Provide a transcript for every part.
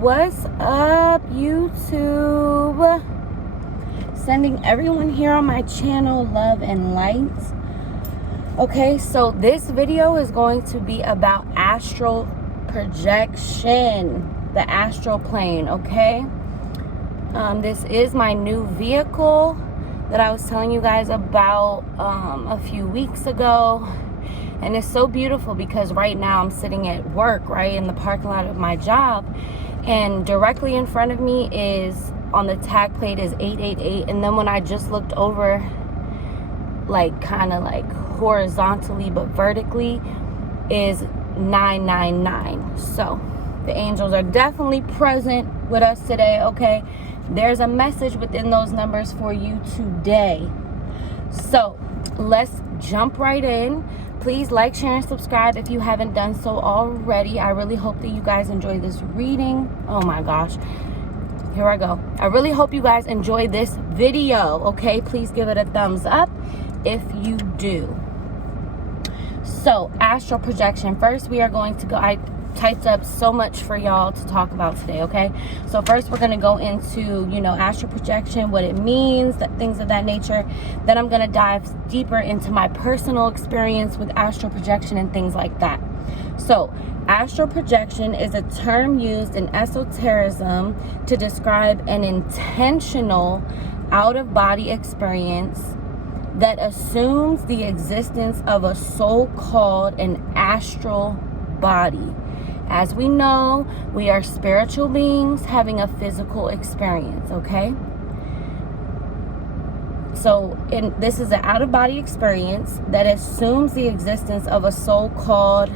What's up, YouTube? Sending everyone here on my channel love and light. Okay, so this video is going to be about astral projection, the astral plane, okay? This is my new vehicle that I was telling you guys about a few weeks ago. And it's so beautiful because right now I'm sitting at work, right, in the parking lot of my job. And directly in front of me is, on the tag plate is 888. And then when I just looked over, like kind of like horizontally but vertically, is 999. So the angels are definitely present with us today, okay? There's a message within those numbers for you today. So let's jump right in. Please like, share, and subscribe if you haven't done so already. I really hope that you guys enjoy this reading. Oh my gosh. Here I go. I really hope you guys enjoy this video, okay? Please give it a thumbs up if you do. So, astral projection. First, we are going to go... I typed up so much for y'all to talk about today, okay? So first we're going to go into, astral projection, what it means, things of that nature. Then I'm going to dive deeper into my personal experience with astral projection and things like that. So astral projection is a term used in esotericism to describe an intentional out-of-body experience that assumes the existence of a soul called an astral body. As we know, we are spiritual beings having a physical experience, okay? So this is an out-of-body experience that assumes the existence of a soul called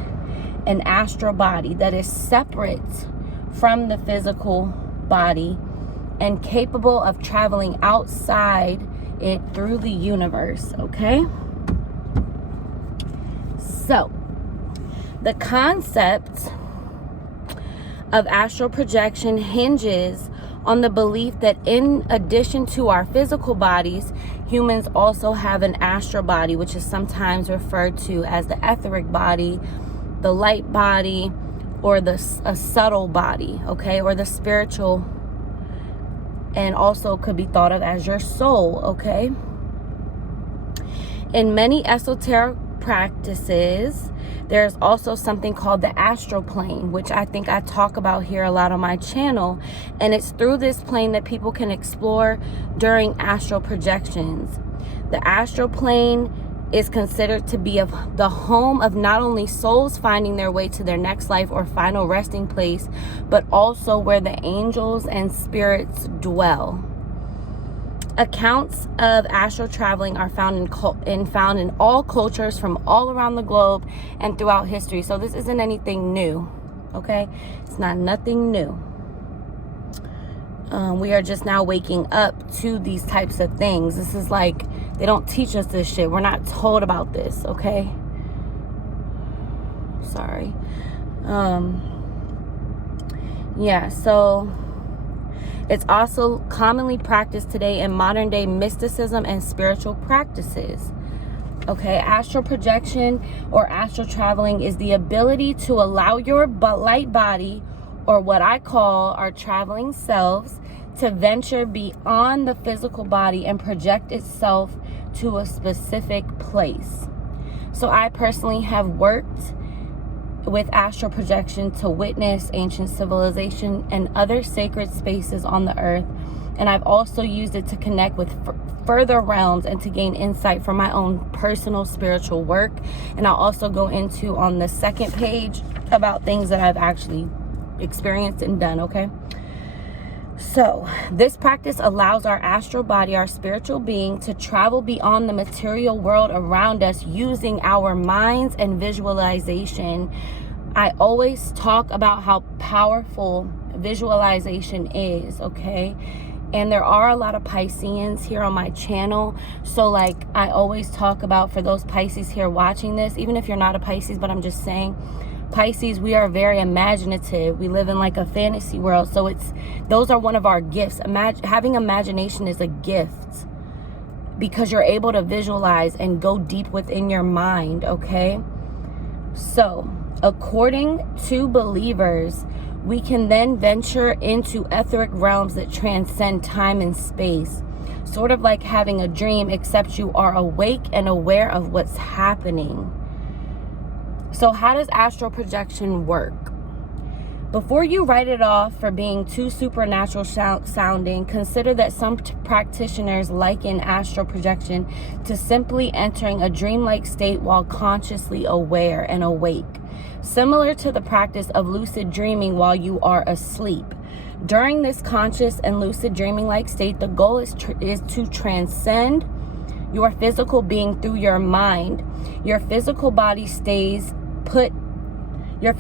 an astral body that is separate from the physical body and capable of traveling outside it through the universe, okay? So, the concept of astral projection hinges on the belief that in addition to our physical bodies, humans also have an astral body, which is sometimes referred to as the etheric body, the light body, or a subtle body, okay, or the spiritual, and also could be thought of as your soul, okay? In many esoteric practices, there's also something called the astral plane, which I think I talk about here a lot on my channel. And it's through this plane that people can explore during astral projections. The astral plane is considered to be the home of not only souls finding their way to their next life or final resting place, but also where the angels and spirits dwell. Accounts of astral traveling are found in all cultures from all around the globe and throughout history. So this isn't anything new, okay? It's not nothing new. We are just now waking up to these types of things. This is like, they don't teach us this shit. We're not told about this, okay? Sorry. Yeah, so... it's also commonly practiced today in modern day mysticism and spiritual practices. Okay, astral projection or astral traveling is the ability to allow your light body, or what I call our traveling selves, to venture beyond the physical body and project itself to a specific place. So I personally have worked with astral projection to witness ancient civilization and other sacred spaces on the earth, and I've also used it to connect with further realms and to gain insight from my own personal spiritual work. And I'll also go into on the second page about things that I've actually experienced and done, okay? So this practice allows our astral body, our spiritual being, to travel beyond the material world around us using our minds and visualization. I always talk about how powerful visualization is, okay? And there are a lot of Pisceans here on my channel. So like I always talk about, for those Pisces here watching this, even if you're not a Pisces, but I'm just saying, Pisces, we are very imaginative. We live in like a fantasy world. So those are one of our gifts. Having imagination is a gift because you're able to visualize and go deep within your mind, okay? So, according to believers, We can then venture into etheric realms that transcend time and space. Sort of like having a dream, except you are awake and aware of what's happening. So how does astral projection work? Before you write it off for being too supernatural sounding, consider that some practitioners liken astral projection to simply entering a dreamlike state while consciously aware and awake, similar to the practice of lucid dreaming while you are asleep. During this conscious and lucid dreaming-like state, the goal is to transcend your physical being through your mind. Your physical body stays put through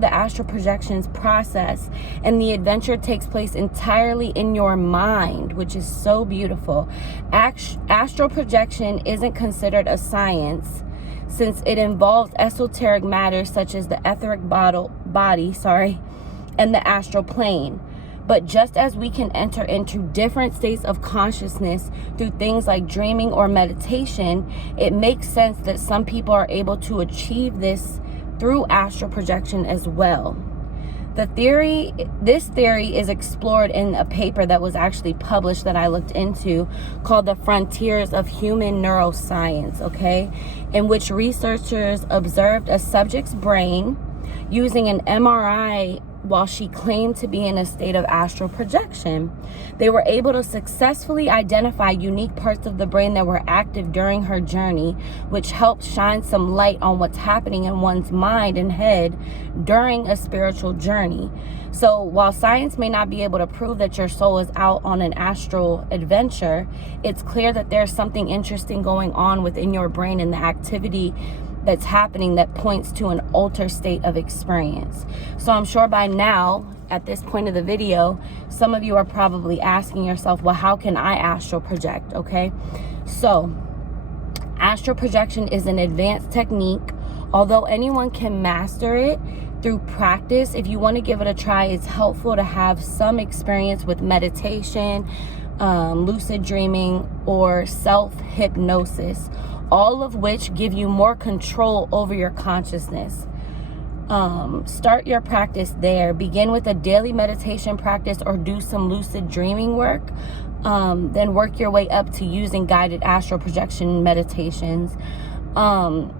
the astral projections process, and the adventure takes place entirely in your mind, which is so beautiful. Astral projection isn't considered a science, since it involves esoteric matters such as the etheric body, and the astral plane. But just as we can enter into different states of consciousness through things like dreaming or meditation, it makes sense that some people are able to achieve this through astral projection as well. This theory is explored in a paper that was actually published that I looked into called The Frontiers of Human Neuroscience, okay, in which researchers observed a subject's brain using an MRI while she claimed to be in a state of astral projection. They were able to successfully identify unique parts of the brain that were active during her journey, which helped shine some light on what's happening in one's mind and head during a spiritual journey. So while science may not be able to prove that your soul is out on an astral adventure, it's clear that there's something interesting going on within your brain and the activity that's happening that points to an altered state of experience. So I'm sure by now, at this point of the video, some of you are probably asking yourself, well, how can I astral project, okay? So astral projection is an advanced technique. Although anyone can master it through practice, if you want to give it a try, it's helpful to have some experience with meditation, lucid dreaming, or self-hypnosis, all of which give you more control over your consciousness. Start your practice there. Begin with a daily meditation practice or do some lucid dreaming work. Then work your way up to using guided astral projection meditations. And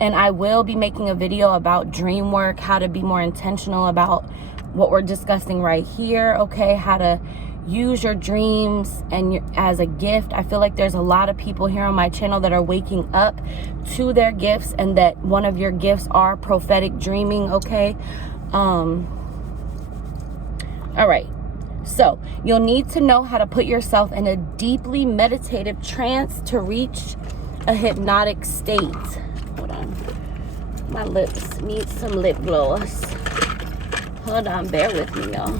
I will be making a video about dream work, how to be more intentional about what we're discussing right here, okay? How to use your dreams and as a gift. I feel like there's a lot of people here on my channel that are waking up to their gifts, and that one of your gifts are prophetic dreaming, okay? All right. So you'll need to know how to put yourself in a deeply meditative trance to reach a hypnotic state. Hold on. My lips need some lip gloss. Hold on, bear with me, y'all.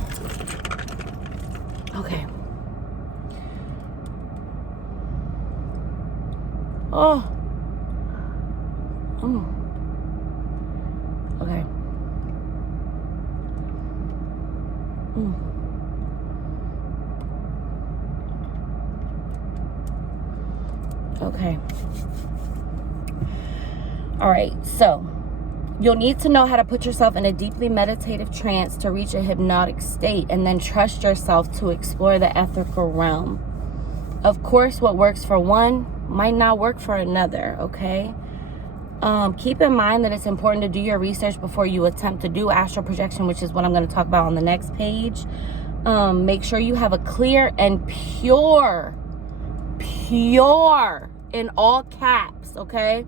Okay. Oh. Okay. Okay. All right, so you'll need to know how to put yourself in a deeply meditative trance to reach a hypnotic state, and then trust yourself to explore the etherical realm. Of course, what works for one might not work for another, okay? Keep in mind that it's important to do your research before you attempt to do astral projection, which is what I'm going to talk about on the next page. Make sure you have a clear and pure in all caps, okay,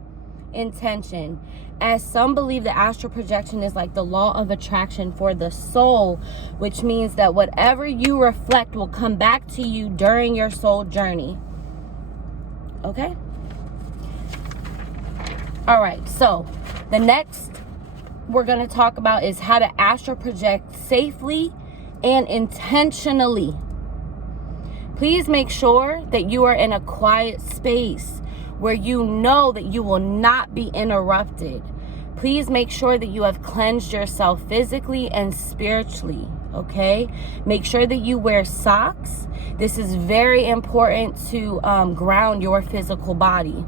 intention. As some believe that astral projection is like the law of attraction for the soul, which means that whatever you reflect will come back to you during your soul journey. Okay? All right, so the next we're going to talk about is how to astral project safely and intentionally. Please make sure that you are in a quiet space where you know that you will not be interrupted. Please make sure that you have cleansed yourself physically and spiritually, okay? Make sure that you wear socks. This is very important to ground your physical body.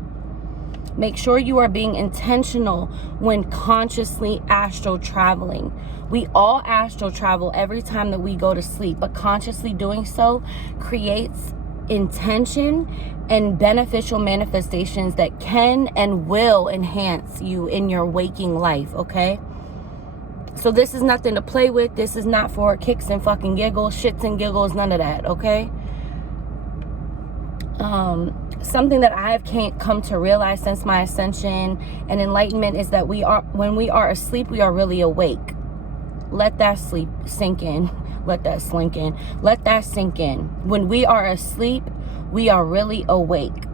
Make sure you are being intentional when consciously astral traveling. We all astral travel every time that we go to sleep, but consciously doing so creates intention and beneficial manifestations that can and will enhance you in your waking life, okay? So this is nothing to play with. This is not for kicks and fucking giggles, shits and giggles, none of that, okay? Something that I have come to realize since my ascension and enlightenment is that when we are asleep, we are really awake. Let that sleep sink in. Let that slink in. Let that sink in. When we are asleep, we are really awake.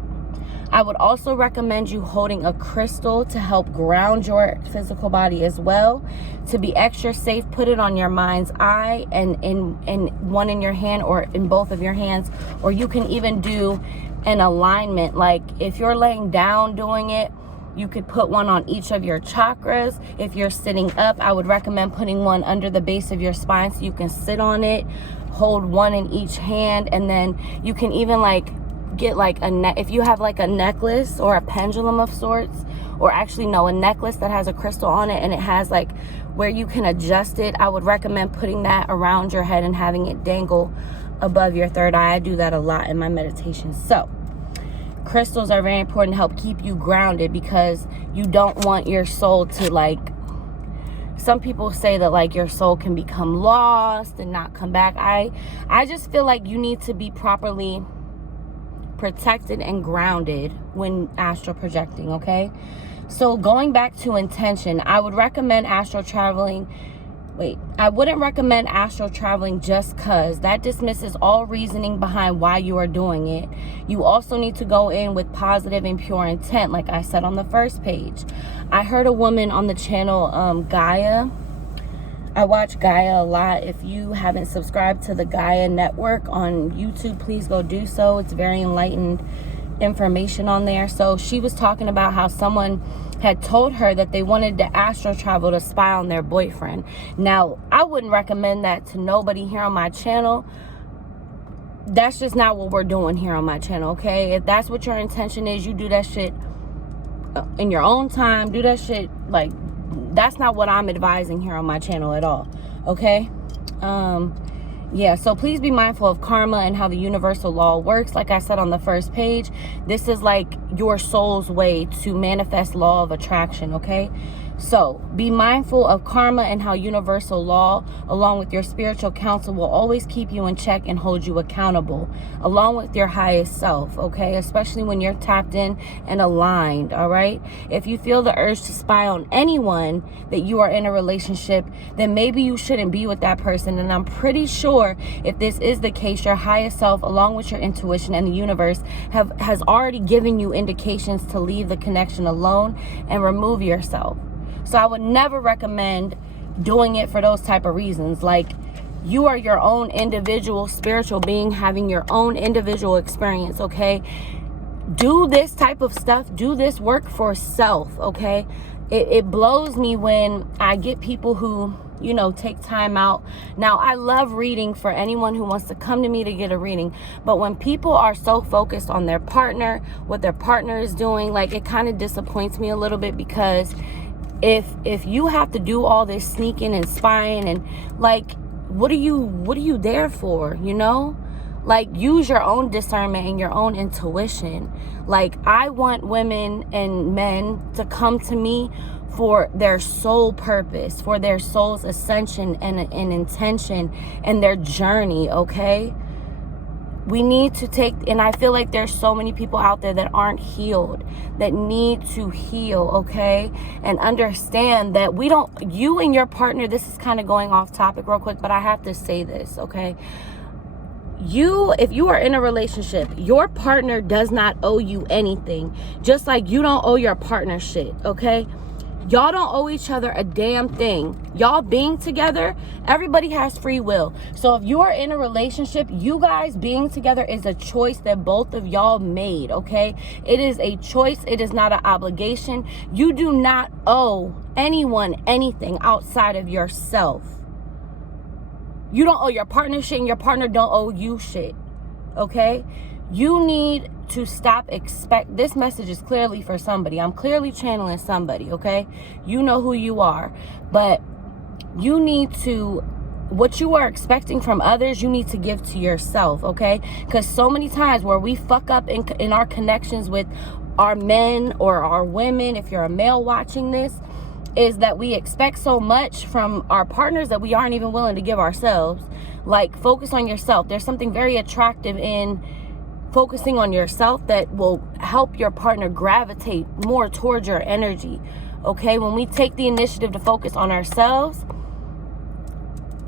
I would also recommend you holding a crystal to help ground your physical body as well. To be extra safe, put it on your mind's eye and in one in your hand or in both of your hands. Or you can even do an alignment. Like if you're laying down doing it, you could put one on each of your chakras. If you're sitting up, I would recommend putting one under the base of your spine so you can sit on it. Hold one in each hand, and then you can even like get like if you have like a necklace or a pendulum of sorts, or actually no, a necklace that has a crystal on it and it has like where you can adjust it. I would recommend putting that around your head and having it dangle above your third eye. I do that a lot in my meditations. So crystals are very important to help keep you grounded, because you don't want your soul to like, some people say that like your soul can become lost and not come back. I just feel like you need to be properly protected and grounded when astral projecting, okay? So going back to intention, I would recommend astral traveling. I wouldn't recommend astral traveling just cause. That dismisses all reasoning behind why you are doing it. You also need to go in with positive and pure intent, like I said on the first page. I heard a woman on the channel, Gaia. I watch Gaia a lot. If you haven't subscribed to the Gaia network on YouTube, please go do so. It's very enlightened information on there. So she was talking about how someone had told her that they wanted to astral travel to spy on their boyfriend. Now, I wouldn't recommend that to nobody here on my channel. That's just not what we're doing here on my channel, okay? If that's what your intention is, you do that shit in your own time. Do that shit, like, that's not what I'm advising here on my channel at all, okay? Yeah, so please be mindful of karma and how the universal law works. Like I said on the first page, this is like your soul's way to manifest law of attraction, okay? So be mindful of karma and how universal law, along with your spiritual counsel, will always keep you in check and hold you accountable, along with your highest self, okay? Especially when you're tapped in and aligned, all right? If you feel the urge to spy on anyone that you are in a relationship, then maybe you shouldn't be with that person. And I'm pretty sure if this is the case, your highest self, along with your intuition and the universe, has already given you indications to leave the connection alone and remove yourself. So I would never recommend doing it for those type of reasons. Like, you are your own individual spiritual being having your own individual experience, okay? Do this type of stuff. Do this work for self, okay? It blows me when I get people who, you know, take time out. Now, I love reading for anyone who wants to come to me to get a reading. But when people are so focused on their partner, what their partner is doing, like, it kind of disappoints me a little bit, because if you have to do all this sneaking and spying and like, what are you there for, you know? Like, use your own discernment and your own intuition. Like, I want women and men to come to me for their soul purpose, for their soul's ascension and intention and their journey, okay? We need to take, and I feel like there's so many people out there that aren't healed, that need to heal, okay? And understand that you and your partner, this is kind of going off topic real quick, but I have to say this, okay? If you are in a relationship, your partner does not owe you anything, just like you don't owe your partner shit, okay? Y'all don't owe each other a damn thing. Y'all being together, everybody has free will. So if you are in a relationship, you guys being together is a choice that both of y'all made, okay? It is a choice. It is not an obligation. You do not owe anyone anything outside of yourself. You don't owe your partner shit, and your partner don't owe you shit, okay? You need to stop this message is clearly for somebody. I'm clearly channeling somebody, okay? You know who you are. But you need to, what you are expecting from others, you need to give to yourself, okay? Because so many times where we fuck up in our connections with our men or our women, if you're a male watching this, is that we expect so much from our partners that we aren't even willing to give ourselves. Like, focus on yourself. There's something very attractive in focusing on yourself that will help your partner gravitate more towards your energy, okay? When we take the initiative to focus on ourselves,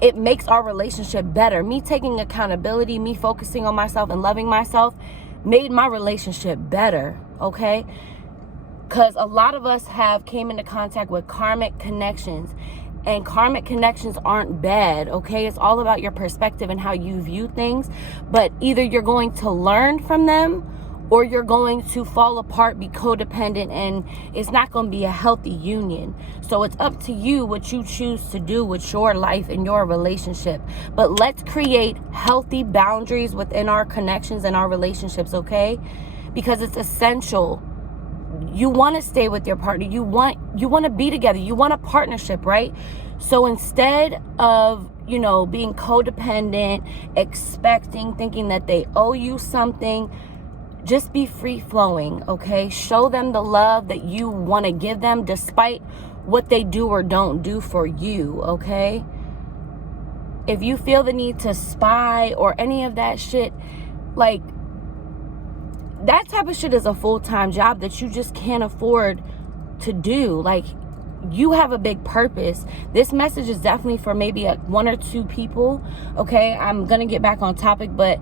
it makes our relationship better. Me taking accountability, me focusing on myself and loving myself made my relationship better, okay? Because a lot of us came into contact with karmic connections, and karmic connections aren't bad, okay? It's all about your perspective and how you view things. But either you're going to learn from them or you're going to fall apart, be codependent, and it's not going to be a healthy union. So it's up to you what you choose to do with your life and your relationship. But let's create healthy boundaries within our connections and our relationships, okay? Because it's essential. You want to stay with your partner. You want to be together. You want a partnership, right? So instead of, being codependent, expecting, thinking that they owe you something, just be free flowing, okay? Show them the love that you want to give them despite what they do or don't do for you, okay? If you feel the need to spy or any of that shit, like, that type of shit is a full-time job that you just can't afford to do. Like, you have a big purpose. This message is definitely for maybe one or two people, okay? I'm gonna get back on topic, but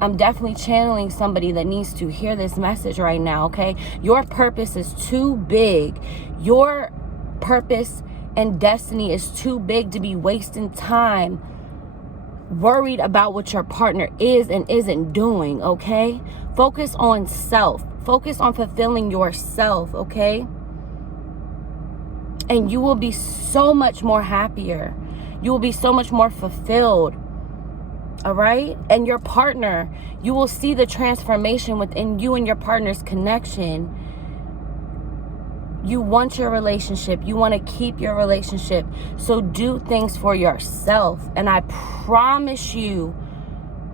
I'm definitely channeling somebody that needs to hear this message right now, okay? Your purpose is too big. Your purpose and destiny is too big to be wasting time worried about what your partner is and isn't doing, okay? Focus on self. Focus on fulfilling yourself, okay? And you will be so much more happier. You will be so much more fulfilled. All right? And your partner, you will see the transformation within you and your partner's connection. You want your relationship. You want to keep your relationship. So do things for yourself. And I promise you,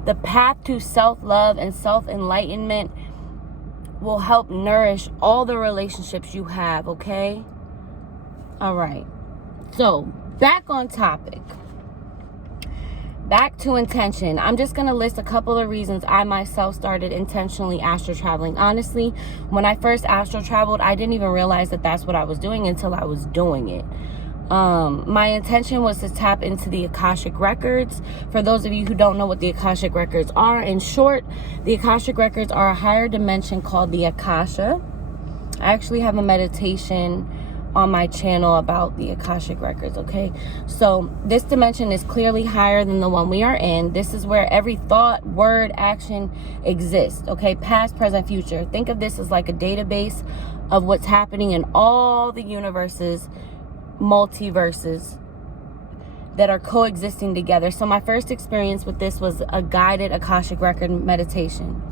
the path to self-love and self-enlightenment will help nourish all the relationships you have, okay? All right. So, back on topic. Back to intention. I'm just going to list a couple of reasons I myself started intentionally astral traveling. Honestly, when I first astral traveled, I didn't even realize that that's what I was doing until I was doing it. My intention was to tap into the Akashic Records. For those of you who don't know what the Akashic Records are, in short, the Akashic Records are a higher dimension called the Akasha. I actually have a meditation on my channel about the Akashic Records, okay? So this dimension is clearly higher than the one we are in. This is where every thought, word, action exists, okay? Past, present, future. Think of this as like a database of what's happening in all the universes, multiverses that are coexisting together. So my first experience with this was a guided Akashic Record meditation.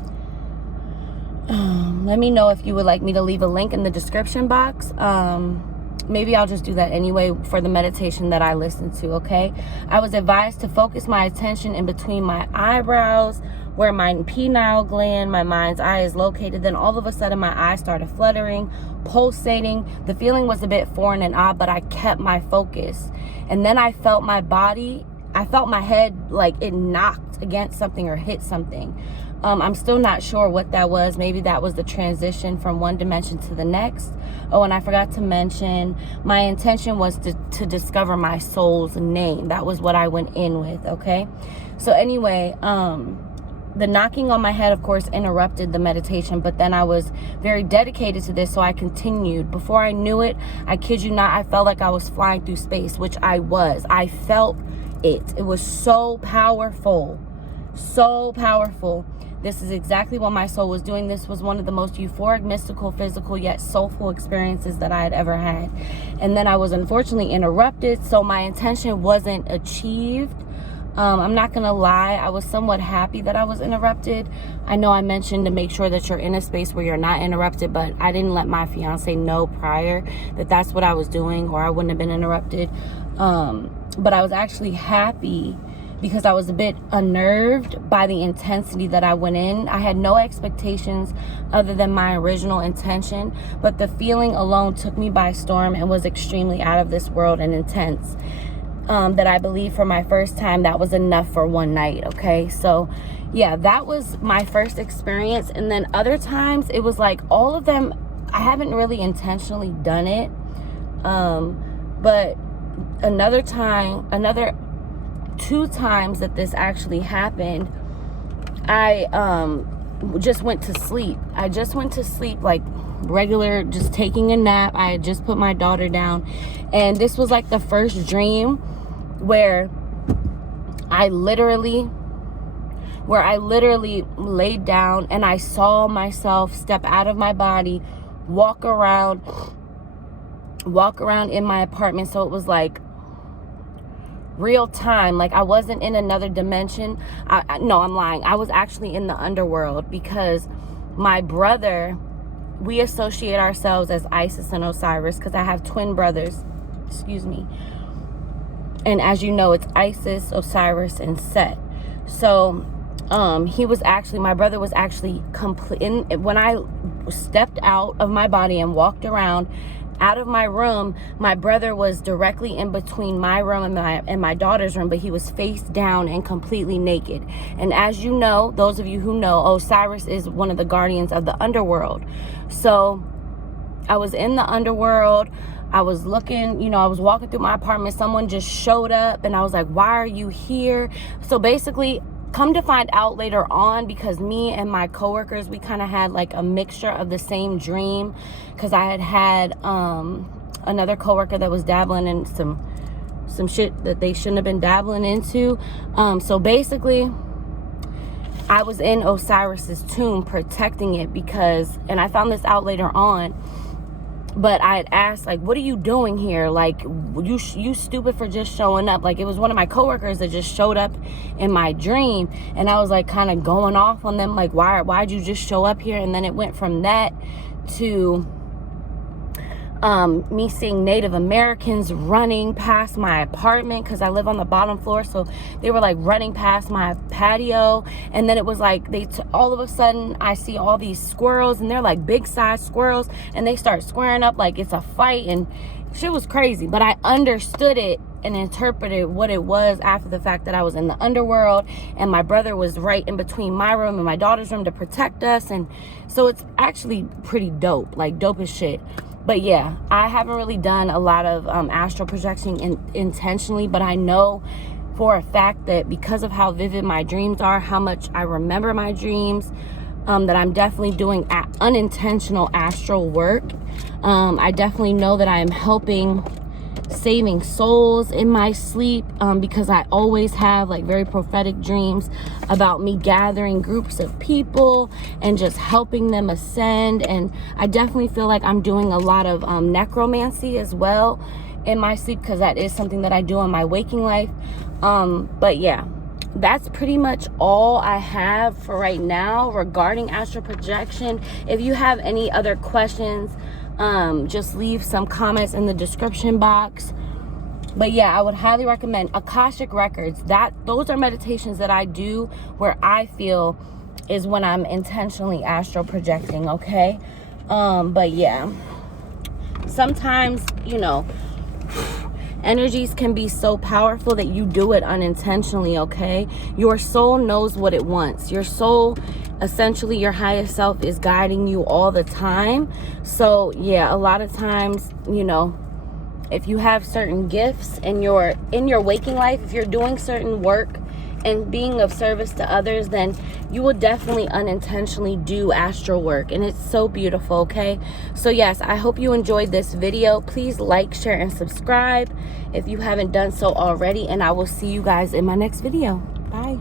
Let me know if you would like me to leave a link in the description box. Maybe I'll just do that anyway for the meditation that I listened to, okay? I was advised to focus my attention in between my eyebrows, where my pineal gland, my mind's eye, is located. Then all of a sudden my eyes started fluttering, pulsating. The feeling was a bit foreign and odd, but I kept my focus. And then I felt my body, I felt my head like it knocked against something or hit something. I'm still not sure what that was. Maybe that was the transition from one dimension to the next. Oh, and I forgot to mention, my intention was to discover my soul's name. That was what I went in with, okay? So anyway, the knocking on my head, of course, interrupted the meditation, but then I was very dedicated to this, so I continued. Before I knew it, I kid you not, I felt like I was flying through space, which I was. I felt it. It was so powerful. So powerful. This is exactly what my soul was doing. This was one of the most euphoric, mystical, physical, yet soulful experiences that I had ever had. And then I was unfortunately interrupted, so my intention wasn't achieved. I'm not gonna lie, I was somewhat happy that I was interrupted. I know I mentioned to make sure that you're in a space where you're not interrupted, but I didn't let my fiance know prior that that's what I was doing, or I wouldn't have been interrupted. But I was actually happy because I was a bit unnerved by the intensity that I went in. I had no expectations other than my original intention, but the feeling alone took me by storm and was extremely out of this world and intense. That I believe for my first time, that was enough for one night, okay? So yeah, that was my first experience. And then other times, it was like all of them, I haven't really intentionally done it. But another 2 times that this actually happened, I just went to sleep. I just went to sleep like regular, just taking a nap. I had just put my daughter down, and this was like the first dream where I literally laid down and I saw myself step out of my body, walk around in my apartment. So it was like real time. Like I wasn't in another dimension. No, I'm lying. I was actually in the underworld, because my brother, we associate ourselves as Isis and Osiris because I have twin brothers. Excuse me. And as you know, it's Isis, Osiris, and Set. So my brother was actually when I stepped out of my body and walked around out of my room, my brother was directly in between my room and my daughter's room, but he was face down and completely naked. And as you know, those of you who know, Osiris is one of the guardians of the underworld. So I was in the underworld. I was looking, I was walking through my apartment. Someone just showed up and I was like, why are you here? So basically, come to find out later on, because me and my coworkers, we kind of had like a mixture of the same dream, because I had another coworker that was dabbling in some shit that they shouldn't have been dabbling into. So basically, I was in Osiris's tomb protecting it and I found this out later on, but I had asked, like, what are you doing here? Like, you stupid for just showing up. Like, it was one of my coworkers that just showed up in my dream, and I was like kind of going off on them, like, why'd you just show up here? And then it went from that to me seeing Native Americans running past my apartment, because I live on the bottom floor. So they were like running past my patio, and then it was like all of a sudden I see all these squirrels, and they're like big size squirrels, and they start squaring up like it's a fight, and shit was crazy. But I understood it and interpreted what it was after the fact, that I was in the underworld and my brother was right in between my room and my daughter's room to protect us. And so it's actually pretty dope, like dope as shit. But yeah, I haven't really done a lot of astral projection intentionally, but I know for a fact that because of how vivid my dreams are, how much I remember my dreams, that I'm definitely doing unintentional astral work. I definitely know that I am helping saving souls in my sleep, because I always have like very prophetic dreams about me gathering groups of people and just helping them ascend. And I definitely feel like I'm doing a lot of necromancy as well in my sleep, because that is something that I do in my waking life. But yeah, that's pretty much all I have for right now regarding astral projection. If you have any other questions, just leave some comments in the description box. But yeah, I would highly recommend Akashic Records. Those are meditations that I do where I feel is when I'm intentionally astral projecting, okay? But yeah, sometimes, energies can be so powerful that you do it unintentionally, okay? Your soul knows what it wants. Your soul, essentially your highest self, is guiding you all the time. So yeah, a lot of times, if you have certain gifts in your waking life, if you're doing certain work and being of service to others, then you will definitely unintentionally do astral work, and it's so beautiful, okay? So yes, I hope you enjoyed this video. Please like, share, and subscribe if you haven't done so already, and I will see you guys in my next video. Bye.